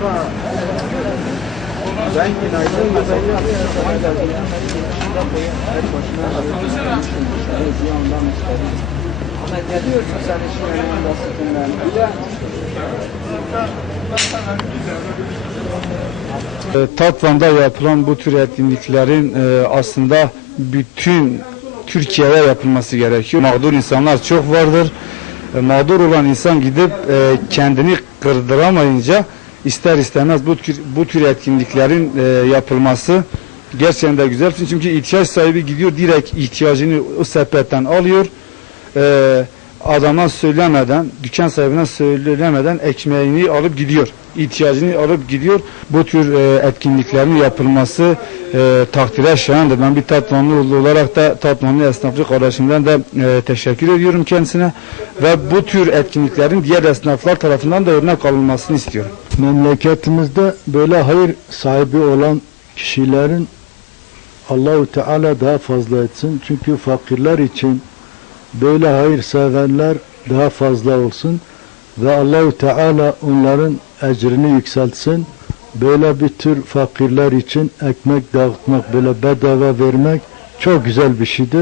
Ben günaydın mesajı ama geliyorsun sen işin yanında sıkıntı. Bir de Tatvan'da yapılan bu tür etkinliklerin aslında bütün Türkiye'ye yapılması gerekiyor. Mağdur insanlar çok vardır. Mağdur olan insan gidip kendini kırdıramayınca ister istemez bu tür etkinliklerin yapılması gerçekten de güzel. Çünkü ihtiyaç sahibi gidiyor direkt ihtiyacını o sepetten alıyor. Adama söylemeden, dükkan sahibine söylemeden ekmeğini alıp gidiyor. İhtiyacını alıp gidiyor. Bu tür etkinliklerin yapılması takdire şayandır. Ben bir Tatvanlı olarak da Tatvanlı esnaflık kardeşimden de teşekkür ediyorum kendisine. Ve bu tür etkinliklerin diğer esnaflar tarafından da örnek alınmasını istiyorum. Memleketimizde böyle hayır sahibi olan kişilerin Allahu Teala daha fazla etsin. Çünkü fakirler için böyle hayırseverler daha fazla olsun ve Allahu Teala onların ecrini yükseltsin. Böyle bir tür fakirler için ekmek dağıtmak, böyle bedava vermek çok güzel bir şeydir.